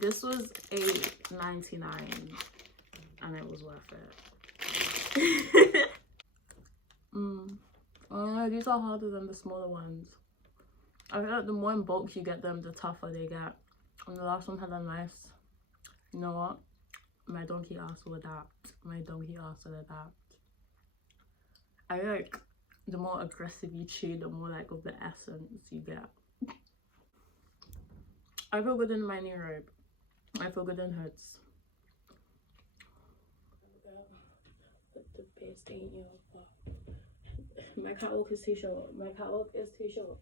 This was $8.99 and it was worth it. Oh, these are harder than the smaller ones. I feel like the more in bulk you get them, the tougher they get. And the last one had a nice, you know what? My donkey ass will adapt. My donkey ass will adapt. I like the more aggressive you chew, the more like of the essence you get. I feel good in my new robe. I feel good in hoods. Put the best in your butt. My catwalk is too short. My catwalk is too short.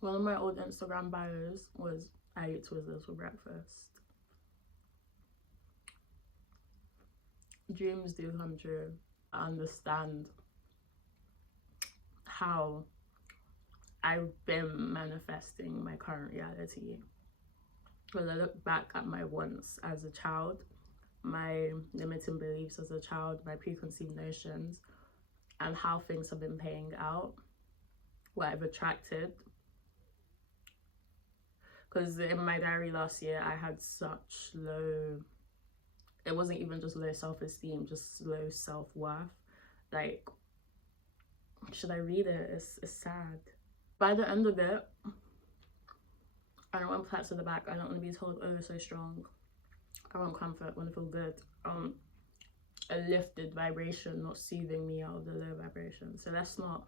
One of my old Instagram bios was I eat Twizzlers for breakfast. Dreams do come true. I understand how I've been manifesting my current reality. Because I look back at my wants as a child, my limiting beliefs as a child, my preconceived notions, and how things have been playing out, what I've attracted. Because in my diary last year, I had such low, it wasn't even just low self-esteem, just low self-worth. Like, should I read it? It's sad. By the end of it, I don't want pats at the back. I don't want to be told, oh, you're so strong. I want comfort. I want to feel good. A lifted vibration, not soothing me out of the low vibration. So let's not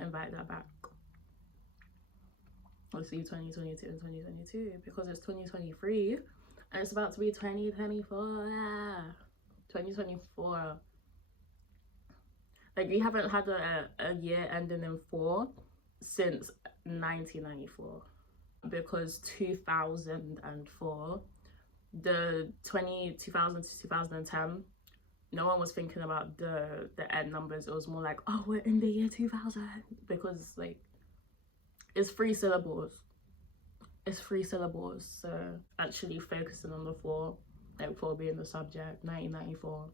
invite that back. Let's leave 2022 and 2022 because it's 2023 and it's about to be 2024. 2024. Like, we haven't had a year ending in 4 since 1994, because 2004, the 2000 to 2010, no one was thinking about the end numbers. It was more like, oh, we're in the year 2000, because like it's 3 syllables. It's 3 syllables. So actually focusing on the 4, like 4 being the subject, 1994,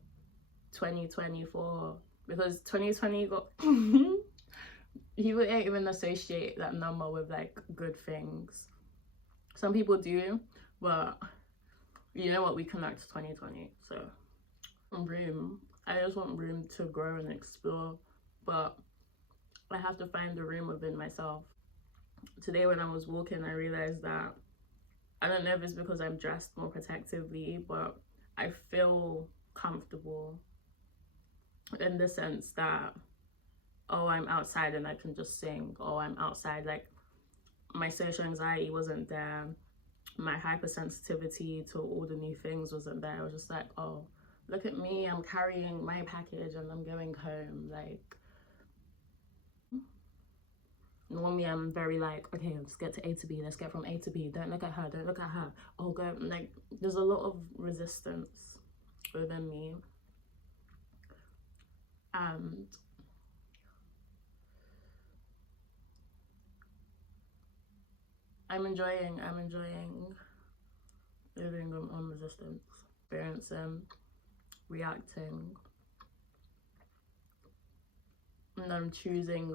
2024, because 2020 got you wouldn't even associate that number with like good things. Some people do, but you know what, we connect to 2020. So room, I just want room to grow and explore, but I have to find the room within myself. Today when I was walking, I realized that, I don't know if it's because I'm dressed more protectively, but I feel comfortable in the sense that, oh, I'm outside and I can just sing. Oh, I'm outside, like my social anxiety wasn't there, my hypersensitivity to all the new things wasn't there. I was just like, oh, look at me, I'm carrying my package and I'm going home. Like, normally I'm very like, okay, let's get to A to B, let's get from A to B, don't look at her, don't look at her, oh, go. Like, there's a lot of resistance within me, and I'm enjoying living on resistance, experiencing, reacting, and I'm choosing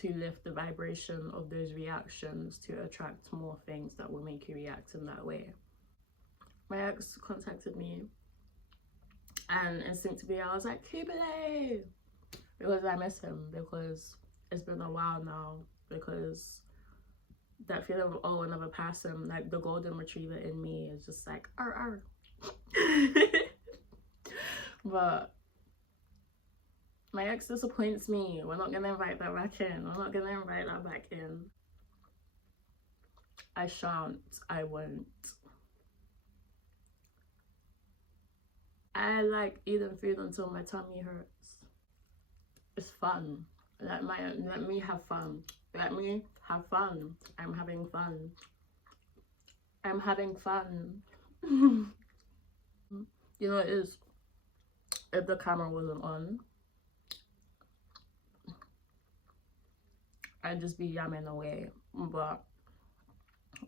to lift the vibration of those reactions to attract more things that will make you react in that way. My ex contacted me and instinctively I was like, Kubele, because I miss him, because it's been a while now, because that feeling of, oh, another person, like the golden retriever in me is just like, arr, arr. But my ex disappoints me. We're not gonna invite that back in. We're not gonna invite that back in. I shan't. I won't. I like eating food until my tummy hurts. It's fun. Let me have fun. Let me have fun. I'm having fun. I'm having fun. You know, it is, if the camera wasn't on, and just be yamming away. But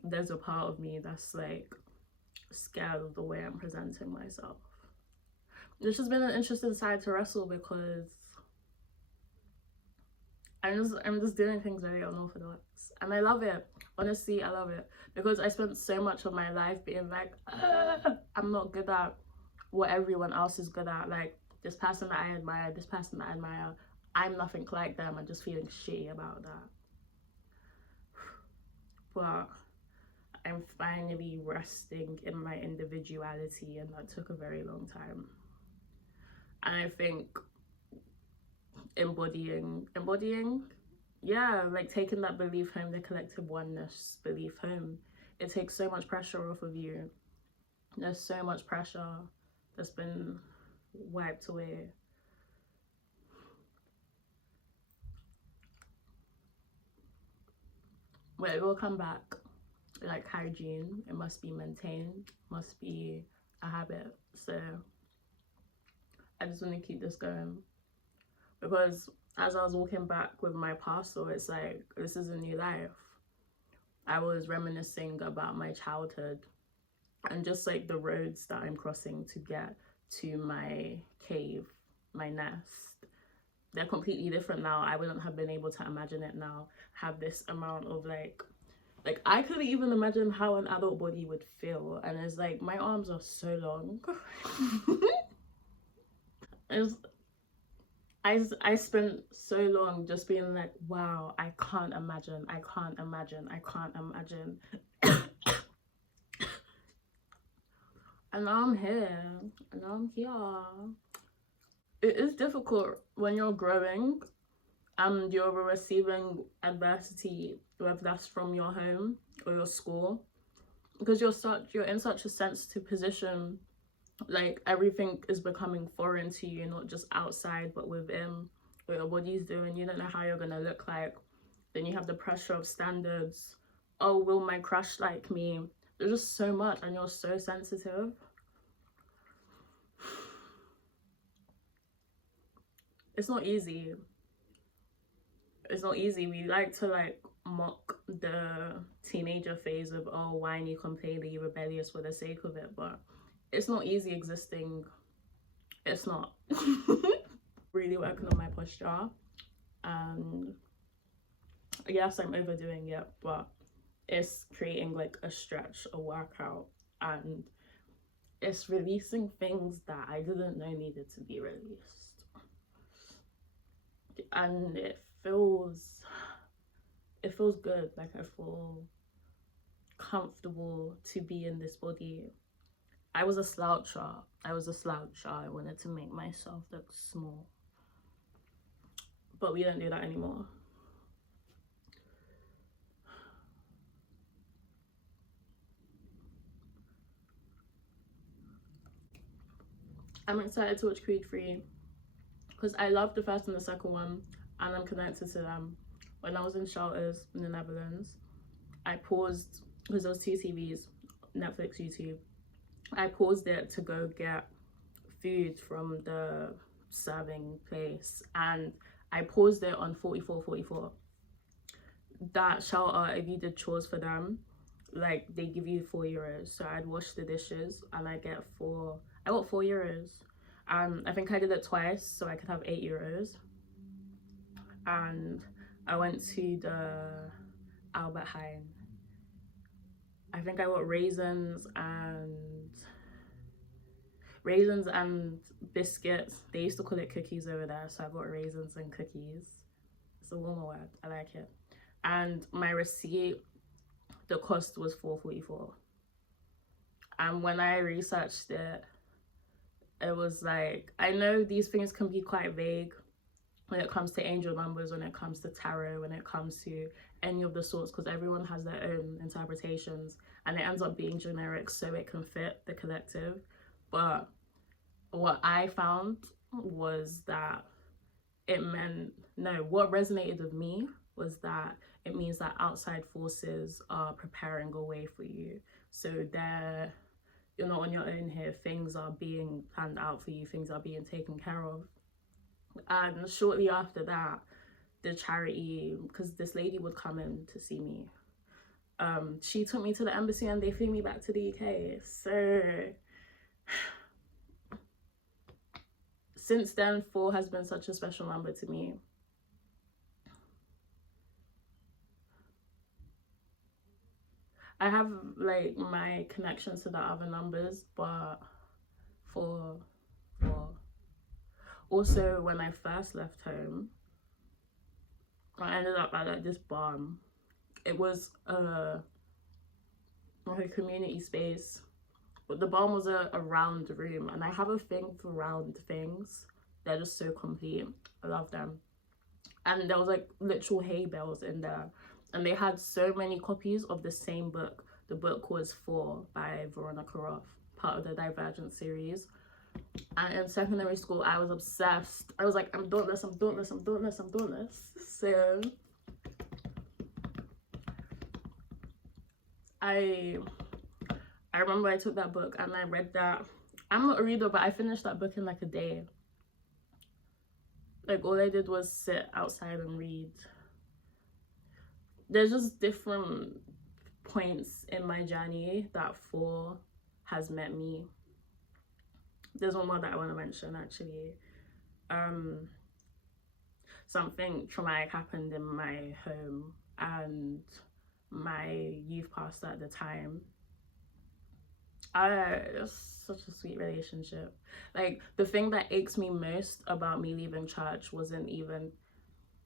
there's a part of me that's like scared of the way I'm presenting myself. This has been an interesting side to wrestle because I'm just doing things very unorthodox, and I love it. Honestly, I love it because I spent so much of my life being like, I'm not good at what everyone else is good at. Like this person that I admire, this person that I admire, I'm nothing like them, and just feeling shitty about that. But I'm finally resting in my individuality, and that took a very long time. And I think embodying, yeah, like taking that belief home, the collective oneness belief home, it takes so much pressure off of you. There's so much pressure that's been wiped away. But it will come back. Like hygiene, it must be maintained, must be a habit. So I just want to keep this going, because as I was walking back with my parcel, it's like, this is a new life. I was reminiscing about my childhood and just like the roads that I'm crossing to get to my cave, my nest. They're completely different now. I wouldn't have been able to imagine it now. Have this amount of like I couldn't even imagine how an adult body would feel. And it's like, my arms are so long. it's, I spent so long just being like, wow, I can't imagine. And now I'm here. And now I'm here. It is difficult when you're growing and you're receiving adversity, whether that's from your home or your school, because you're in such a sensitive position. Like everything is becoming foreign to you, not just outside but within. What your body's doing, you don't know how you're gonna look like. Then you have the pressure of standards. Oh, will my crush like me? There's just so much, and you're so sensitive. It's not easy. It's not easy. We like to like mock the teenager phase of, oh, whiny, complainy, rebellious for the sake of it, but it's not easy existing. It's not. Really working on my posture, and yes, I'm overdoing it, but it's creating like a stretch, a workout, and it's releasing things that I didn't know needed to be released. And it feels good. Like I feel comfortable to be in this body. I was a sloucher. I wanted to make myself look small. But we don't do that anymore. I'm excited to watch Creed 3 because I loved the first and the second one, and I'm connected to them. When I was in shelters in the Netherlands, I paused, because there was two TVs, Netflix, YouTube. I paused it to go get food from the serving place, and I paused it on 4444. That shelter, if you did chores for them, like they give you €4. So I'd wash the dishes and I got €4. I think I did it twice so I could have €8. And I went to the Albert Heijn. I think I got raisins and biscuits. They used to call it cookies over there, so I got raisins and cookies. It's a warmer word. I like it. And my receipt, the cost was $4.44. And when I researched it, it was like, I know these things can be quite vague when it comes to angel numbers, when it comes to tarot, when it comes to any of the sorts, because everyone has their own interpretations and it ends up being generic so it can fit the collective. But what I found was that what resonated with me was that it means that outside forces are preparing a way for you. So you're not on your own here. Things are being planned out for you. Things are being taken care of. And shortly after that, the charity, because this lady would come in to see me. She took me to the embassy and they flew me back to the UK. So since then, 4 has been such a special number to me. I have like my connections to the other numbers, but 4. Also, when I first left home, I ended up at like this barn. It was like a community space, but the barn was a round room, and I have a thing for round things. They're just so complete. I love them. And there was like literal hay bales in there, and they had so many copies of the same book. The book was 4 by Veronica Roth, part of the Divergent series. And in secondary school, I was obsessed. I was like, I'm doing this, I'm doing this, I'm doing this, I'm doing this. So I remember I took that book and I read that. I'm not a reader, but I finished that book in like a day. Like, all I did was sit outside and read. There's just different points in my journey that 4 has met me. There's one more that I want to mention, actually. Something traumatic happened in my home, and my youth pastor at the time, it was such a sweet relationship. Like, the thing that aches me most about me leaving church wasn't even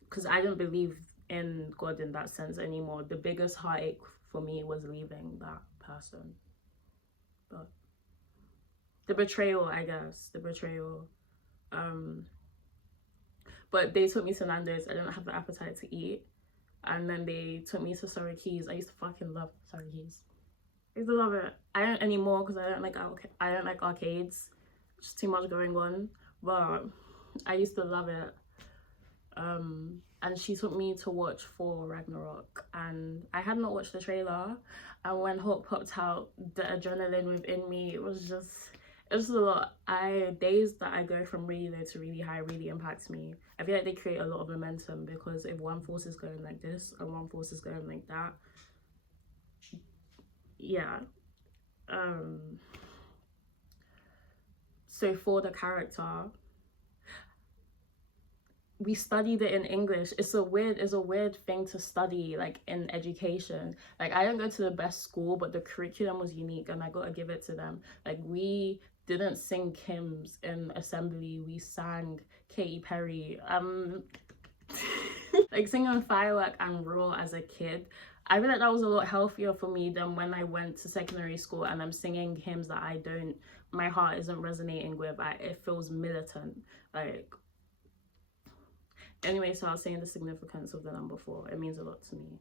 because I didn't believe in God in that sense anymore. The biggest heartache for me was leaving that person. But the betrayal, I guess, the betrayal. But they took me to Nando's. I didn't have the appetite to eat. And then they took me to Surrey Quays. I used to fucking love Surrey Quays. I used to love it. I don't anymore because I don't like arcades. Just too much going on. But I used to love it. And she took me to watch Thor Ragnarok, and I had not watched the trailer, and when Hulk popped out, the adrenaline within me, it was a lot. Days that I go from really low to really high really impacts me. I feel like they create a lot of momentum, because if one force is going like this and one force is going like that, yeah. So for the character, we studied it in English. It's a weird thing to study, like, in education. Like, I didn't go to the best school, but the curriculum was unique, and I gotta give it to them. Like, we didn't sing hymns in assembly. We sang Katy Perry. Like, singing Firework and Raw as a kid, I feel like that was a lot healthier for me than when I went to secondary school and I'm singing hymns that my heart isn't resonating with. It feels militant. Like, anyway, so I was saying the significance of the number 4. It means a lot to me.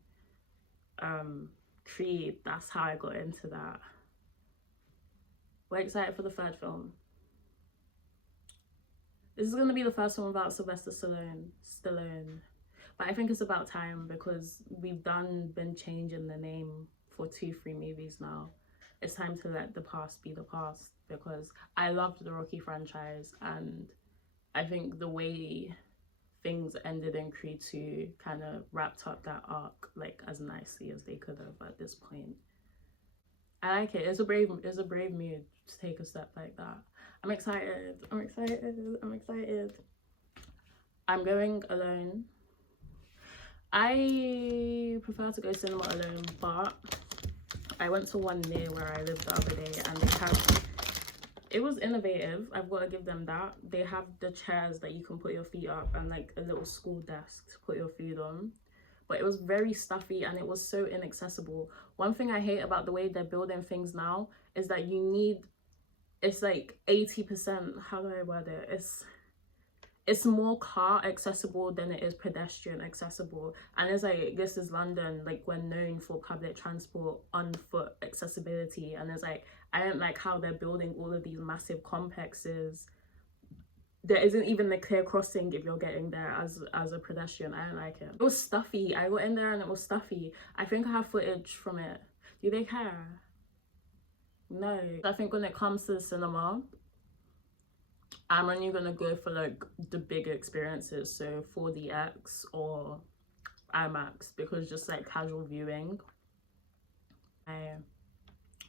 Creed, that's how I got into that. We're excited for the 3rd film. This is going to be the first one without Sylvester Stallone. But I think it's about time, because we've been changing the name for 2-3 movies now. It's time to let the past be the past, because I loved the Rocky franchise, and I think the way things ended in Creed 2 kind of wrapped up that arc like as nicely as they could have at this point. I like it. It's a brave move to take a step like that. I'm excited. I'm going alone. I prefer to go cinema alone, but I went to one near where I lived the other day, and it was innovative. I've got to give them that. They have the chairs that you can put your feet up, and like a little school desk to put your food on. But it was very stuffy, and it was so inaccessible. One thing I hate about the way they're building things now is that it's like 80%, how do I word it? It's more car accessible than it is pedestrian accessible. And it's like, this is London, like, we're known for public transport on foot accessibility, and it's like, I don't like how they're building all of these massive complexes. There isn't even a clear crossing if you're getting there as a pedestrian. I don't like it. It was stuffy. I got in there and it was stuffy. I think I have footage from it. Do they care? No. I think when it comes to the cinema, I'm only gonna go for like the bigger experiences, so 4DX or IMAX, because just like casual viewing.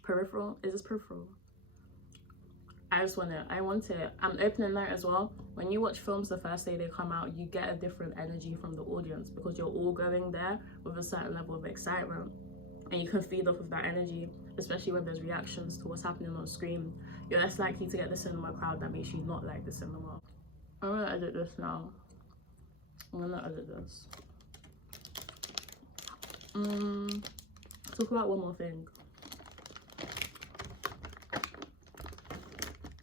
Peripheral, is this peripheral? I want it. I'm opening that as well. When you watch films the first day they come out, you get a different energy from the audience because you're all going there with a certain level of excitement, and you can feed off of that energy, especially when there's reactions to what's happening on screen. You're less likely to get the cinema crowd that makes you not like the cinema. I'm gonna edit this now. I'm gonna edit this. Talk about one more thing.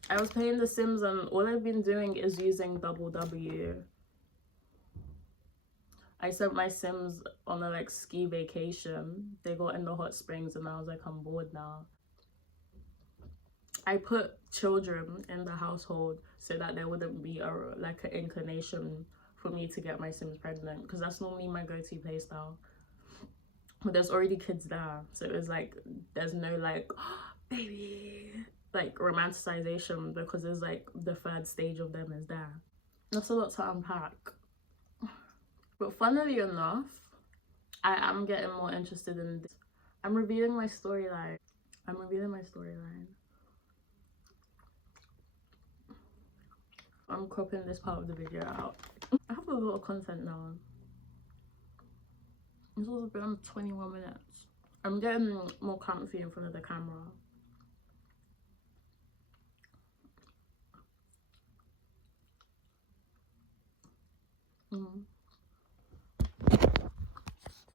I was playing The Sims and all I've been doing is using Double W. I sent my Sims on a like ski vacation. They got in the hot springs and I was like, I'm bored now. I put children in the household so that there wouldn't be like an inclination for me to get my Sims pregnant, because that's normally my go-to play style. But there's already kids there, so it was like there's no like baby like romanticization, because there's like the third stage of them is there. That's a lot to unpack. But funnily enough, I am getting more interested in this. I'm revealing my storyline. I'm cropping this part of the video out. I have a lot of content now. It's also been 21 minutes. I'm getting more comfy in front of the camera.